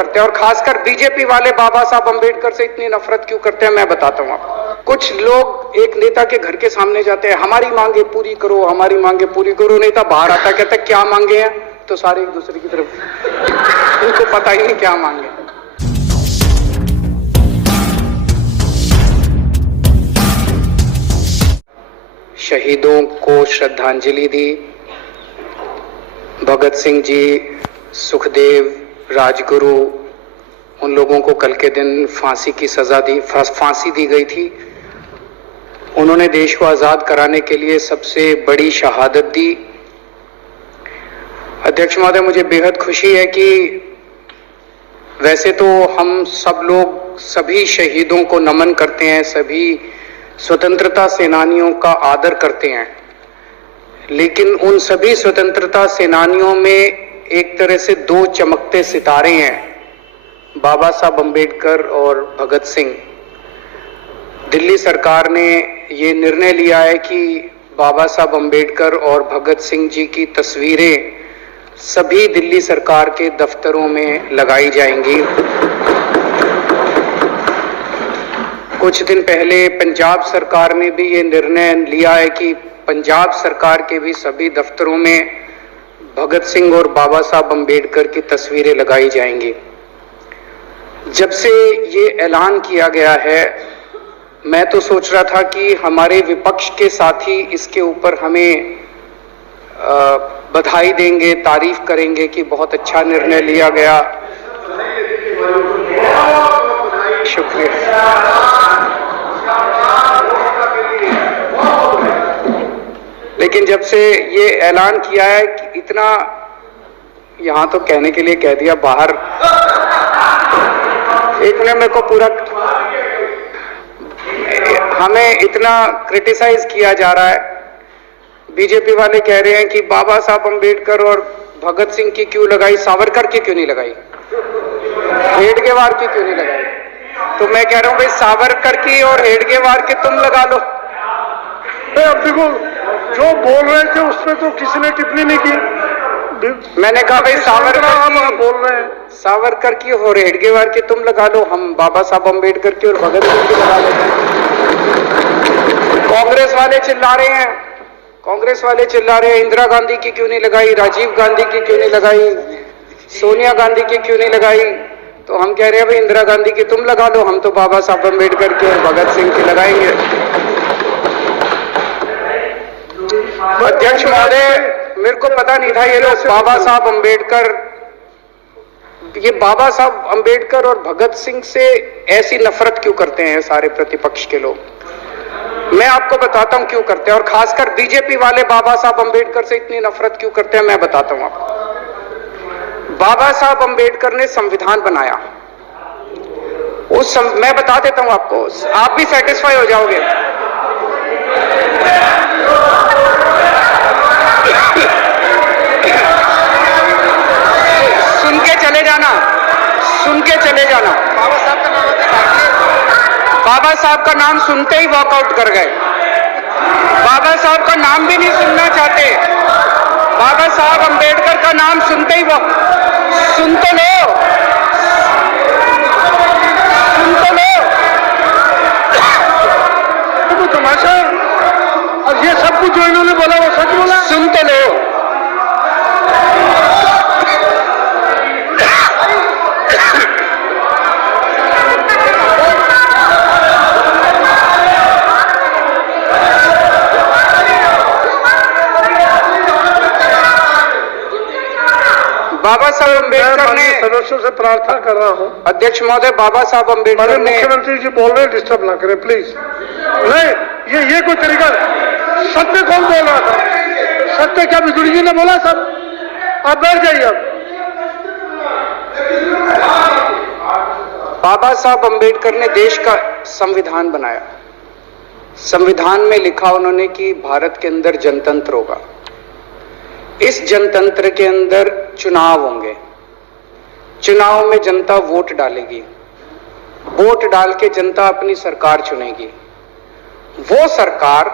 करते हैं और खासकर बीजेपी वाले बाबा साहब अंबेडकर से इतनी नफरत क्यों करते हैं, मैं बताता हूं आपको। कुछ लोग एक नेता के घर के सामने जाते हैं, हमारी मांगे पूरी करो, हमारी मांगे पूरी करो। नेता बाहर आता कहता है क्या मांगे हैं, तो सारे एक दूसरे की तरफ, उनको पता ही नहीं क्या मांगे। शहीदों को श्रद्धांजलि दी। भगत सिंह जी, सुखदेव, राजगुरु, उन लोगों को कल के दिन फांसी की सजा दी, फांसी दी गई थी। उन्होंने देश को आजाद कराने के लिए सबसे बड़ी शहादत दी। अध्यक्ष महोदय, मुझे बेहद खुशी है कि वैसे तो हम सब लोग सभी शहीदों को नमन करते हैं, सभी स्वतंत्रता सेनानियों का आदर करते हैं, लेकिन उन सभी स्वतंत्रता सेनानियों में एक तरह से दो चमकते सितारे हैं, बाबा साहब अंबेडकर और भगत सिंह। दिल्ली सरकार ने ये निर्णय लिया है कि बाबा साहब अंबेडकर और भगत सिंह जी की तस्वीरें सभी दिल्ली सरकार के दफ्तरों में लगाई जाएंगी। कुछ दिन पहले पंजाब सरकार ने भी ये निर्णय लिया है कि पंजाब सरकार के भी सभी दफ्तरों में भगत सिंह और बाबा साहब अंबेडकर की तस्वीरें लगाई जाएंगी। जब से ये ऐलान किया गया है, मैं तो सोच रहा था कि हमारे विपक्ष के साथी इसके ऊपर हमें बधाई देंगे, तारीफ करेंगे कि बहुत अच्छा निर्णय लिया गया। शुक्रिया। लेकिन जब से ये ऐलान किया है कि इतना, यहां तो कहने के लिए कह दिया, बाहर एक मिनट, मेरे को पूरा, हमें इतना क्रिटिसाइज किया जा रहा है। बीजेपी वाले कह रहे हैं कि बाबा साहब अंबेडकर और भगत सिंह की क्यों लगाई, सावरकर की क्यों नहीं लगाई, हेडगेवार की क्यों नहीं लगाई। तो मैं कह रहा हूं भाई, सावरकर की और हेडगेवार की तुम लगा लो। अब देखो, जो बोल रहे थे उसमें तो किसी ने टिप्पणी नहीं की। मैंने कहा भाई सावरकर की बोल रहे हैं, सावरकर की और हेडगेवार की तुम लगा लो, हम बाबा साहब अंबेडकर की और भगत सिंह की लगा लेते हैं। कांग्रेस वाले चिल्ला रहे हैं, इंदिरा गांधी की क्यों नहीं लगाई, राजीव गांधी की क्यों नहीं लगाई, सोनिया गांधी की क्यों नहीं लगाई। तो हम कह रहे हैं भाई, इंदिरा गांधी की तुम लगा लो, हम तो बाबा साहब अंबेडकर की और भगत सिंह की लगाएंगे। अध्यक्ष महोदय, मेरे को पता नहीं था ये लोग बाबा साहब अंबेडकर और भगत सिंह से ऐसी नफरत क्यों करते हैं सारे प्रतिपक्ष के लोग। मैं आपको बताता हूं क्यों करते हैं, और खासकर बीजेपी वाले बाबा साहब अंबेडकर से इतनी नफरत क्यों करते हैं, मैं बताता हूं आपको। बाबा साहब अंबेडकर ने संविधान बनाया, मैं बता देता हूं आपको, आप भी सेटिस्फाई हो जाओगे। सुन के चले जाना। बाबा साहब का नाम सुनते ही वॉकआउट कर गए। बाबा साहब का नाम भी नहीं सुनना चाहते। बाबा साहब अंबेडकर का नाम सुनते ही सुन तो लो। तमाशा, और ये सब कुछ जो इन्होंने बोला वो सच बोला, सुन तो लो। बाबा साहब अंबेडकर ने, सदस्यों से प्रार्थना कर रहा हूं, अध्यक्ष महोदय, बाबा साहब अंबेडकर ने, मुख्यमंत्री जी बोल रहे हैं, डिस्टर्ब ना करें प्लीज। नहीं, ये कोई तरीका, सत्य कौन बोल रहा था, सत्य क्या बिजुली जी ने बोला सब। आप बैठ जाइए। अब बाबा साहब अंबेडकर ने देश का संविधान बनाया। संविधान में लिखा उन्होंने कि भारत के अंदर जनतंत्र होगा। इस जनतंत्र के अंदर चुनाव होंगे, चुनाव में जनता वोट डालेगी, वोट डाल के जनता अपनी सरकार चुनेगी। वो सरकार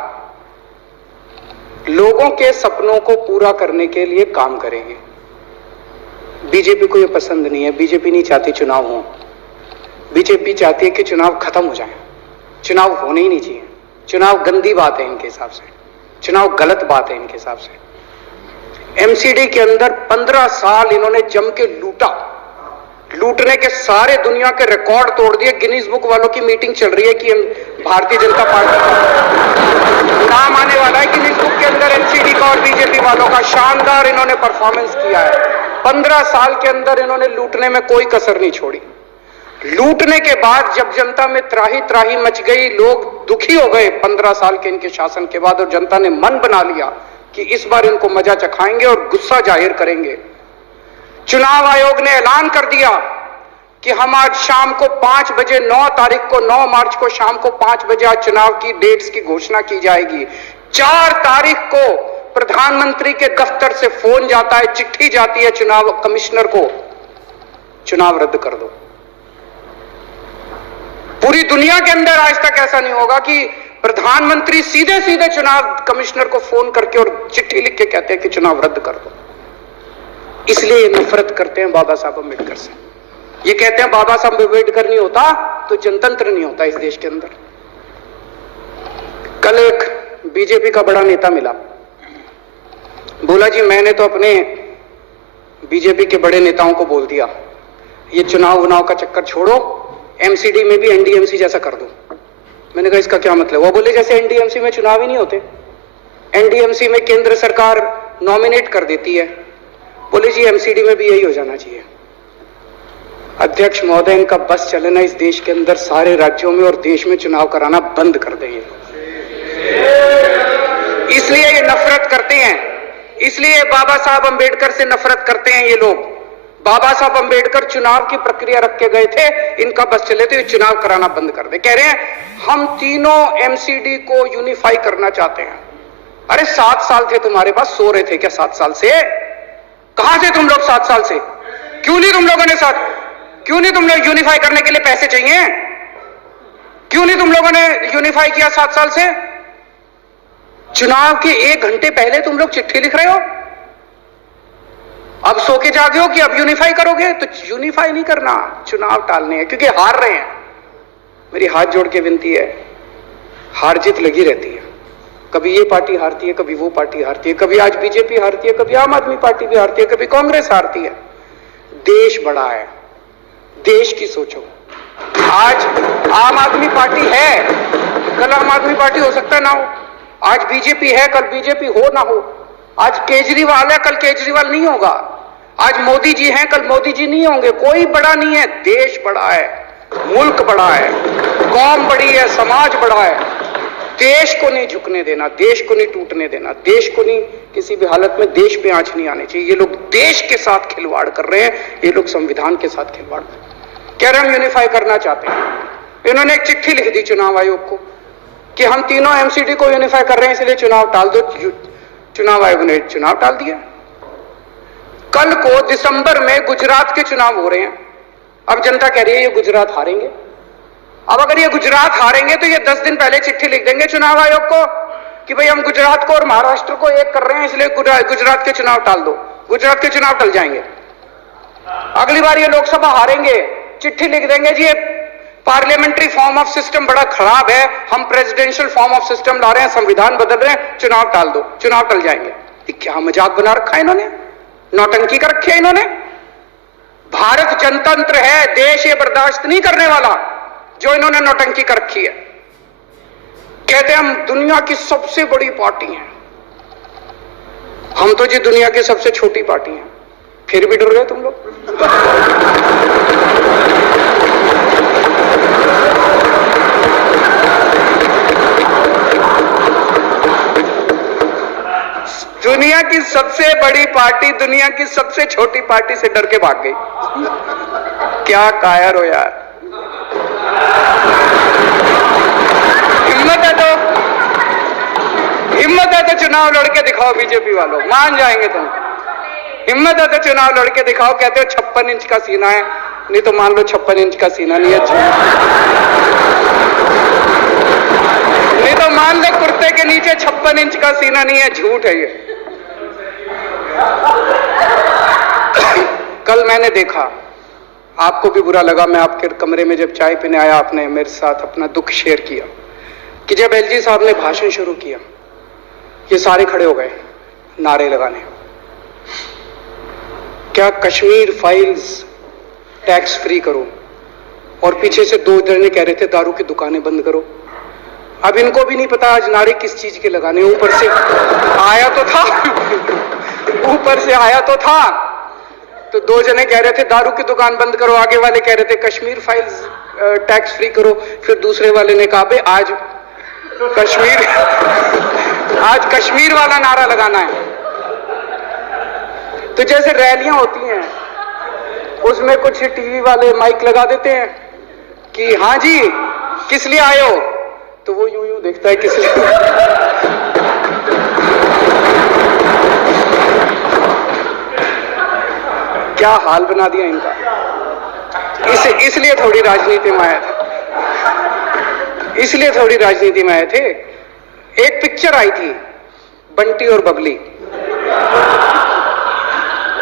लोगों के सपनों को पूरा करने के लिए काम करेगी। बीजेपी को ये पसंद नहीं है। बीजेपी नहीं चाहती चुनाव हो। बीजेपी चाहती है कि चुनाव खत्म हो जाए। चुनाव होने ही नहीं चाहिए। चुनाव गंदी बात है इनके हिसाब से। चुनाव गलत बात है इनके हिसाब से। एमसीडी के अंदर 15 साल इन्होंने जम के लूटा। लूटने के सारे दुनिया के रिकॉर्ड तोड़ दिए। गिनीज बुक वालों की मीटिंग चल रही है कि भारतीय जनता पार्टी का नाम आने वाला है गिनीज बुक के अंदर एमसीडी का और बीजेपी वालों का। शानदार इन्होंने परफॉर्मेंस किया है। 15 साल के अंदर इन्होंने लूटने में कोई कसर नहीं छोड़ी। लूटने के बाद जब जनता में त्राही त्राही मच गई, लोग दुखी हो गए 15 साल के इनके शासन के बाद, और जनता ने मन बना लिया कि इस बार इनको मजा चखाएंगे और गुस्सा जाहिर करेंगे। चुनाव आयोग ने ऐलान कर दिया कि हम आज शाम को 5 बजे 9 तारीख को 9 मार्च को शाम को 5 बजे आज चुनाव की डेट्स की घोषणा की जाएगी। 4 तारीख को प्रधानमंत्री के दफ्तर से फोन जाता है, चिट्ठी जाती है चुनाव कमिश्नर को, चुनाव रद्द कर दो। पूरी दुनिया के अंदर आज तक ऐसा नहीं होगा कि प्रधानमंत्री सीधे सीधे चुनाव कमिश्नर को फोन करके और चिट्ठी लिख के कहते हैं कि चुनाव रद्द कर दो। इसलिए ये नफरत करते हैं बाबा साहब अम्बेडकर से। ये कहते हैं बाबा साहब अम्बेडकर नहीं होता तो जनतंत्र नहीं होता इस देश के अंदर। कल एक बीजेपी का बड़ा नेता मिला, बोला जी मैंने तो अपने बीजेपी के बड़े नेताओं को बोल दिया ये चुनाव का चक्कर छोड़ो, एमसीडी में भी एनडीएमसी जैसा कर दो। मैंने कहा इसका क्या मतलब? वो बोले जैसे एनडीएमसी में चुनाव ही नहीं होते, एनडीएमसी में केंद्र सरकार नॉमिनेट कर देती है। बोले जी एमसीडी में भी यही हो जाना चाहिए। अध्यक्ष महोदय, इनका बस चलना इस देश के अंदर सारे राज्यों में और देश में चुनाव कराना बंद कर देंगे। इसलिए ये नफरत करते हैं, इसलिए बाबा साहब अंबेडकर से नफरत करते हैं ये लोग। बाबा साहब अंबेडकर चुनाव की प्रक्रिया रख के गए थे, इनका बस चले तो ये चुनाव कराना बंद कर दे। कह रहे हैं हम तीनों एमसीडी को यूनिफाई करना चाहते हैं। अरे 7 साल थे तुम्हारे पास, सो रहे थे क्या 7 साल से? कहां थे तुम लोग 7 साल से? क्यों नहीं तुम लोगों ने क्यों नहीं तुम लोग यूनिफाई करने के लिए पैसे चाहिए? क्यों नहीं तुम लोगों ने यूनिफाई किया 7 साल से? चुनाव के 1 घंटे पहले तुम लोग चिट्ठी लिख रहे हो, अब सो के जागे हो कि अब यूनिफाई करोगे। तो यूनिफाई नहीं करना, चुनाव टालने हैं क्योंकि हार रहे हैं। मेरी हाथ जोड़ के विनती है, हार जीत लगी रहती है। कभी ये पार्टी हारती है, कभी वो पार्टी हारती है, कभी आज बीजेपी हारती है, कभी आम आदमी पार्टी भी हारती है, कभी कांग्रेस हारती है। देश बड़ा है, देश की सोचो। आज आम आदमी पार्टी है, कल आम आदमी पार्टी हो सकता है ना हो। आज बीजेपी है, कल बीजेपी हो ना हो। आज केजरीवाल है, कल केजरीवाल नहीं होगा। आज मोदी जी हैं, कल मोदी जी नहीं होंगे। कोई बड़ा नहीं है, देश बड़ा है, मुल्क बड़ा है, कौम बड़ी है, समाज बड़ा है। देश को नहीं झुकने देना, देश को नहीं टूटने देना, देश को नहीं किसी भी हालत में देश पे आंच नहीं आनी चाहिए। ये लोग देश के साथ खिलवाड़ कर रहे हैं, ये लोग संविधान के साथ खिलवाड़ कर रहे हैं। कह रहे हम यूनिफाई करना चाहते हैं। इन्होंने एक चिट्ठी लिख दी चुनाव आयोग को कि हम तीनों एमसीडी को यूनिफाई कर रहे हैं, इसलिए चुनाव टाल दो। चुनाव आयोग ने चुनाव टाल दिया। कल को दिसंबर में गुजरात के चुनाव हो रहे हैं। अब जनता कह रही है ये गुजरात हारेंगे। अब अगर ये गुजरात हारेंगे तो ये 10 दिन पहले चिट्ठी लिख देंगे चुनाव आयोग को कि भाई हम गुजरात को और महाराष्ट्र को एक कर रहे हैं, इसलिए गुजरात के चुनाव टाल दो। गुजरात के चुनाव टल जाएंगे। अगली बार ये लोकसभा हारेंगे, चिट्ठी लिख देंगे जी पार्लियामेंट्री फॉर्म ऑफ सिस्टम बड़ा खराब है, हम प्रेसिडेंशियल फॉर्म ऑफ सिस्टम ला रहे हैं, संविधान बदल रहे हैं, चुनाव टाल दो। चुनाव टल जाएंगे। ये क्या मजाक बना रखा है इन्होंने, नौटंकी कर रखी है इन्होंने। भारत जनतंत्र है, देश ये बर्दाश्त नहीं करने वाला जो इन्होंने नौटंकी कर रखी है। कहते हैं हम दुनिया की सबसे बड़ी पार्टी हैं, हम तो जी दुनिया की सबसे छोटी पार्टी हैं। फिर भी डर गए तुम लोग। दुनिया की सबसे बड़ी पार्टी दुनिया की सबसे छोटी पार्टी से डर के भाग गई। क्या कायर हो यार। हिम्मत है तो चुनाव लड़के दिखाओ बीजेपी वालों, मान जाएंगे तुम। हिम्मत है तो चुनाव लड़के दिखाओ। कहते हो 56 इंच का सीना है, नहीं तो मान लो 56 इंच का सीना नहीं है, नहीं तो मान लो कुर्ते के नीचे 56 इंच का सीना नहीं है, झूठ है ये। कल मैंने देखा, आपको भी बुरा लगा, मैं आपके कमरे में जब चाय पीने आया, आपने मेरे साथ अपना दुख शेयर किया कि जब एलजी साहब ने भाषण शुरू किया, ये सारे खड़े हो गए नारे लगाने। क्या कश्मीर फाइल्स टैक्स फ्री करो, और पीछे से दो जने कह रहे थे दारू की दुकानें बंद करो। अब इनको भी नहीं पता आज नारे किस चीज के लगाने। ऊपर से आया तो था ऊपर से आया तो था, तो दो जने कह रहे थे दारू की दुकान बंद करो, आगे वाले कह रहे थे कश्मीर फाइल्स टैक्स फ्री करो, फिर दूसरे वाले ने कहा बे आज कश्मीर वाला नारा लगाना है। तो जैसे रैलियां होती हैं, उसमें कुछ टीवी वाले माइक लगा देते हैं कि हाँ जी किस लिए आए हो, तो वो यूं यूं देखता है किस लिए। क्या हाल बना दिया इनका। इसलिए थोड़ी राजनीति में आया था, इसलिए थोड़ी राजनीति में आए थे। एक पिक्चर आई थी बंटी और बबली,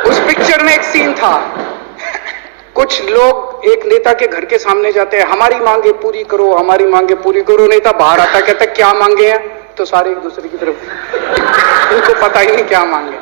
उस पिक्चर में एक सीन था, कुछ लोग एक नेता के घर के सामने जाते हैं, हमारी मांगे पूरी करो, हमारी मांगे पूरी करो। नेता बाहर आता कहता क्या मांगे हैं, तो सारे एक दूसरे की तरफ, इनको पता ही नहीं क्या मांगे।